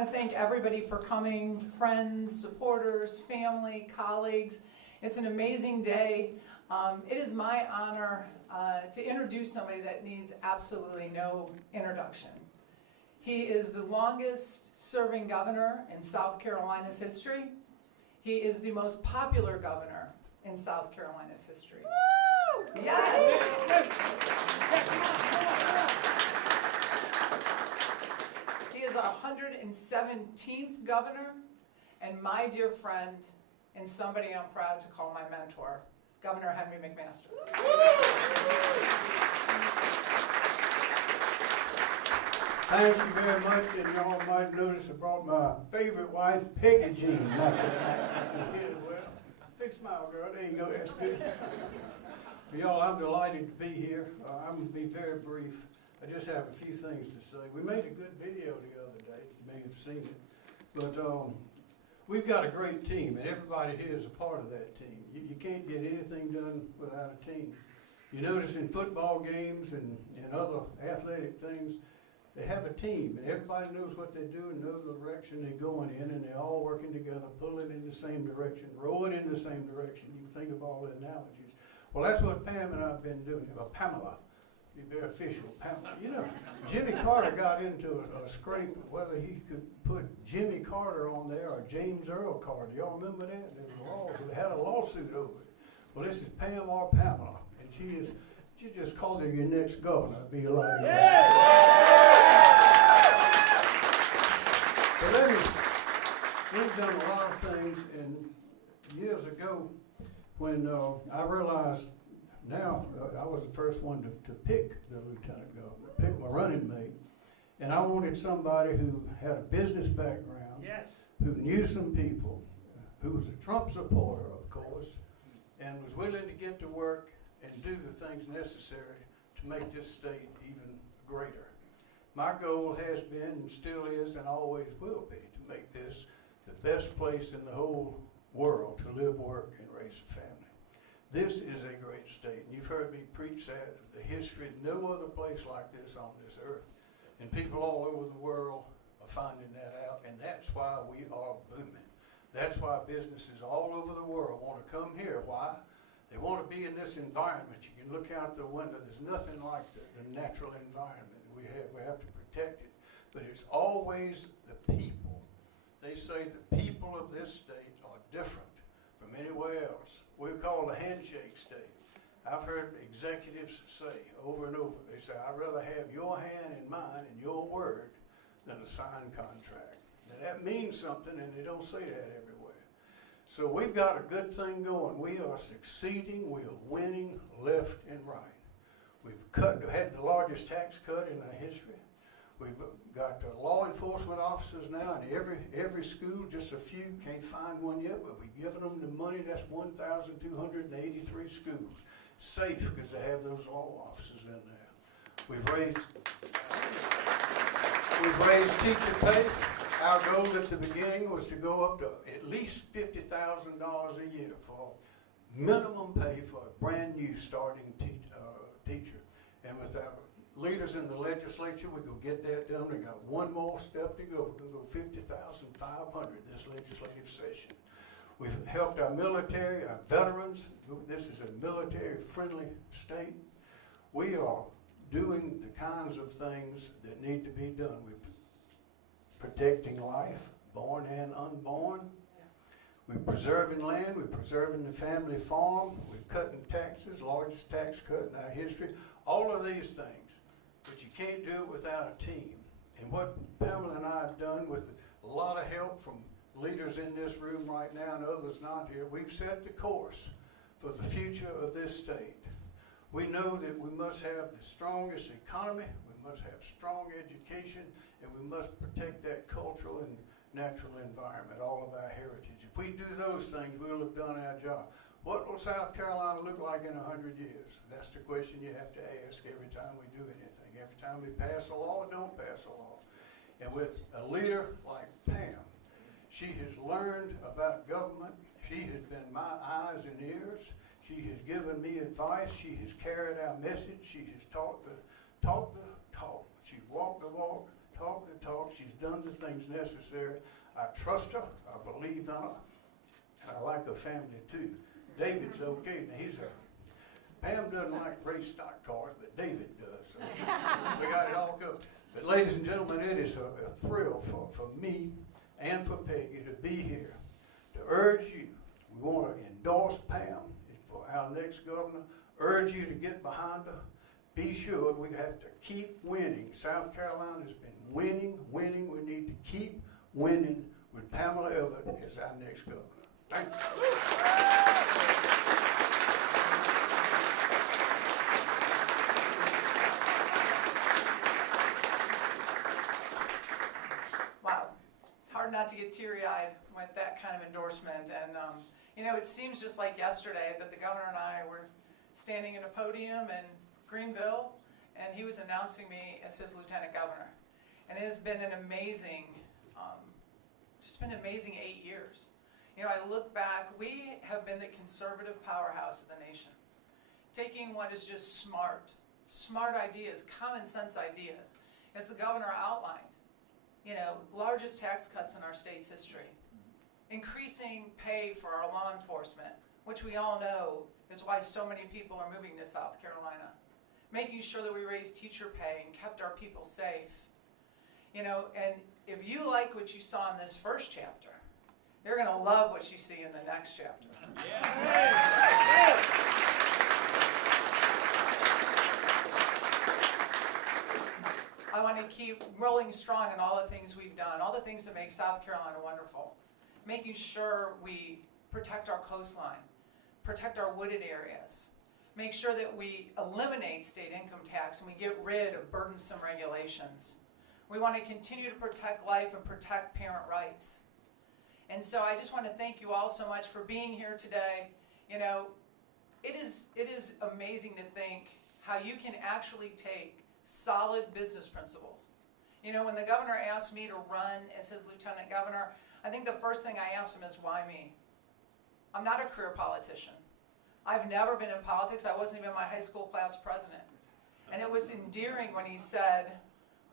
want to thank everybody for coming, friends, supporters, family, colleagues. It's an amazing day. It is my honor to introduce somebody that needs absolutely no introduction. He is the longest serving governor in South Carolina's history. He is the most popular governor in South Carolina's history. Woo! Yes! He is our 117th governor, and my dear friend, and somebody I'm proud to call my mentor, Governor Henry McMaster. Thank you very much, and y'all might notice I brought my favorite wife, Peggy Jean. Well, big smile, girl. There you go. That's good. Y'all, I'm delighted to be here. I'm going to be very brief. I just have a few things to say. We made a good video the other day. You may have seen it. But we've got a great team, and everybody here is a part of that team. You can't get anything done without a team. You notice in football games and other athletic things, they have a team, and everybody knows what they do and knows the direction they're going in, and they're all working together, pulling in the same direction, rowing in the same direction. You can think of all the analogies. Well, that's what Pam and I have been doing. Pamela, be very official, Pamela. You know, Jimmy Carter got into a scrape whether he could put Jimmy Carter on there or James Earl Carter. Y'all remember that? There was laws. They had a lawsuit over it. Well, this is Pam or Pamela, and she just called her your next governor. It'd be a lot of We've done a lot of things, and years ago, when I realized now I was the first one to pick the lieutenant governor, pick my running mate, and I wanted somebody who had a business background, yes, who knew some people, who was a Trump supporter, of course, and was willing to get to work and do the things necessary to make this state even greater. My goal has been and still is and always will be to make this the best place in the whole world to live, work, and raise a family. This is a great state, and you've heard me preach that, the history, no other place like this on this earth. And people all over the world are finding that out, and that's why we are booming. That's why businesses all over the world want to come here. Why? They want to be in this environment. You can look out the window. There's nothing like the natural environment we have. We have to protect it. But it's always the people. They say the people of this state are different from anywhere else. We're called a handshake state. I've heard executives say over and over, they say, I'd rather have your hand in mine and your word than a signed contract. Now that means something, and they don't say that everywhere. So we've got a good thing going. We are succeeding. We are winning left and right. We've had the largest tax cut in our history. We've got law enforcement officers now in every school. Just a few, can't find one yet, but we've given them the money. That's 1,283 schools. Safe because they have those law officers in there. We've raised teacher pay. Our goal at the beginning was to go up to at least $50,000 a year for minimum pay for a brand new starting teacher. And with our leaders in the legislature, we go get that done. We got one more step to go. We're going to go $50,500 this legislative session. We've helped our military, our veterans. This is a military-friendly state. We are doing the kinds of things that need to be done. We're protecting life, born and unborn. We're preserving land. We're preserving the family farm. We're cutting taxes, largest tax cut in our history. All of these things. But you can't do it without a team. And what Pamela and I have done with a lot of help from leaders in this room right now and others not here, we've set the course for the future of this state. We know that we must have the strongest economy, we must have strong education, and we must protect that cultural and natural environment, all of our heritage. If we do those things, we'll have done our job. What will South Carolina look like in 100 years? That's the question you have to ask every time we do anything. Every time we pass a law or don't pass a law. And with a leader like Pam, she has learned about government. She has been my eyes and ears. She has given me advice. She has carried our message. She has talked the talk. She's walked the walk, talked the talk, she's done the things necessary. I trust her, I believe in her, and I like her family too. David's okay, now Pam doesn't like race stock cars, but David does, so we got it all covered. But ladies and gentlemen, it is a thrill for me and for Peggy to be here, to urge you. We want to endorse Pam for our next governor, urge you to get behind her. Be sure we have to keep winning. South Carolina has been winning. We need to keep winning with Pamela Evette as our next governor. Thank you. Wow, it's hard not to get teary-eyed with that kind of endorsement. And you know, it seems just like yesterday that the governor and I were standing in a podium in Greenville, and he was announcing me as his lieutenant governor. And it has been an amazing, just been an amazing 8 years. You know, I look back, we have been the conservative powerhouse of the nation, taking what is just smart ideas, common sense ideas, as the governor outlined. You know, largest tax cuts in our state's history, increasing pay for our law enforcement, which we all know is why so many people are moving to South Carolina, making sure that we raised teacher pay and kept our people safe. You know, and if you like what you saw in this first chapter, you're going to love what you see in the next chapter. I want to keep rolling strong in all the things we've done, all the things that make South Carolina wonderful, making sure we protect our coastline, protect our wooded areas, make sure that we eliminate state income tax and we get rid of burdensome regulations. We want to continue to protect life and protect parent rights. And so I just want to thank you all so much for being here today. You know, it is amazing to think how you can actually take solid business principles. You know, when the governor asked me to run as his lieutenant governor, I think the first thing I asked him is, why me? I'm not a career politician. I've never been in politics. I wasn't even my high school class president. And it was endearing when he said,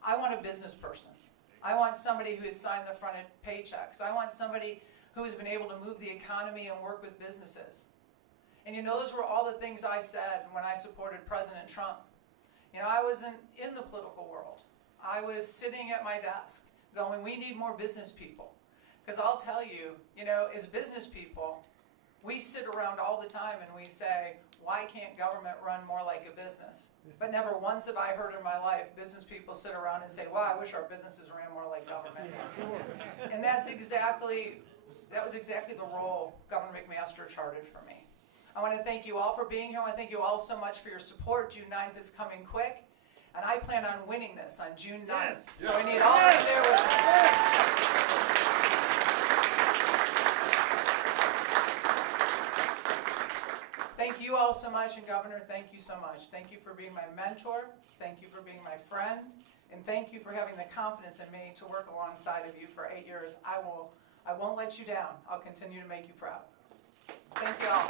I want a business person. I want somebody who has signed the front paychecks. I want somebody who has been able to move the economy and work with businesses. And you know, those were all the things I said when I supported President Trump. You know, I wasn't in the political world. I was sitting at my desk going, we need more business people. Because I'll tell you, you know, as business people, we sit around all the time and we say, why can't government run more like a business? But never once have I heard in my life business people sit around and say, wow, I wish our businesses ran more like government. And that was exactly the role Governor McMaster charted for me. I want to thank you all for being here. I want to thank you all so much for your support. June 9th is coming quick, and I plan on winning this on June 9th. So we need all of you there with us. Thank you all so much, and Governor, thank you so much. Thank you for being my mentor. Thank you for being my friend. And thank you for having the confidence in me to work alongside of you for 8 years. I won't let you down. I'll continue to make you proud. Thank you all.